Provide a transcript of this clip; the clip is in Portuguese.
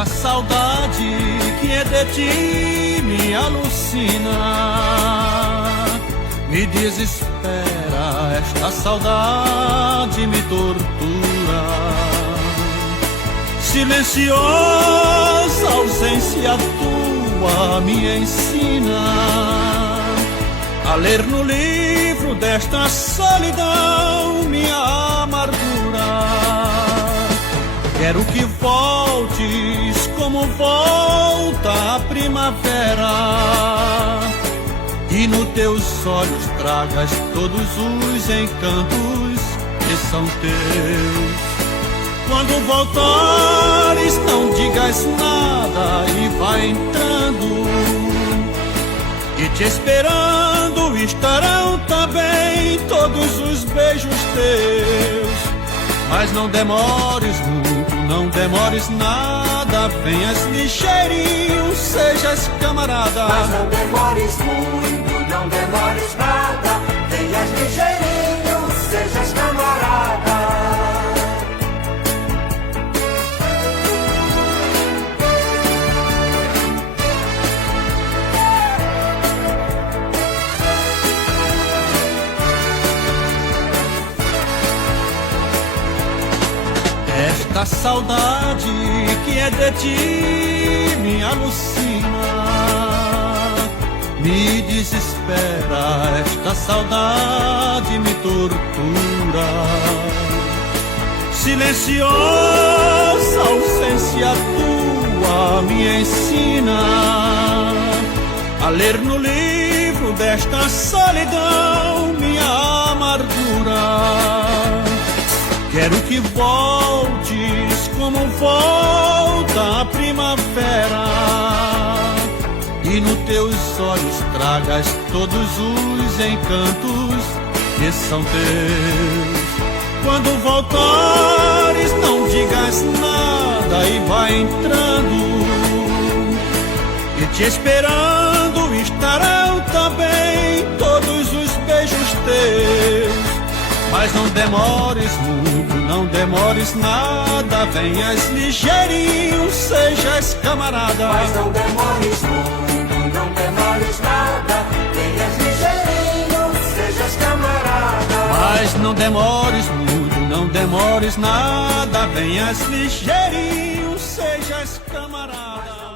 Esta saudade que é de ti me alucina, me desespera, esta saudade me tortura. Silenciosa ausência tua me ensina a ler no livro desta solidão minha amargura. Quero que voltes como volta a primavera, e nos teus olhos tragas todos os encantos que são teus. Quando voltares não digas nada e vai entrando, e te esperando estarão também todos os beijos teus. Mas não demores muito, não demores nada, venhas ligeirinho, sejas camarada. Mas não demores muito, não demores nada, venhas ligeirinho, sejas camarada. Esta saudade que é de ti me alucina, me desespera, esta saudade me tortura. Silenciosa ausência tua me ensina a ler no livro desta solidão minha amargura. Quero que voltes como volta a primavera, e nos teus olhos tragas todos os encantos que são teus. Quando voltares não digas nada e vai entrando, e te esperando estarão também todos os beijos teus. Mas não demores muito, não demores nada, venhas ligeirinho, sejas camarada. Mas não demores muito, não demores nada, venhas ligeirinho, sejas camarada. Mas não demores muito, não demores nada, venhas ligeirinho, sejas camarada.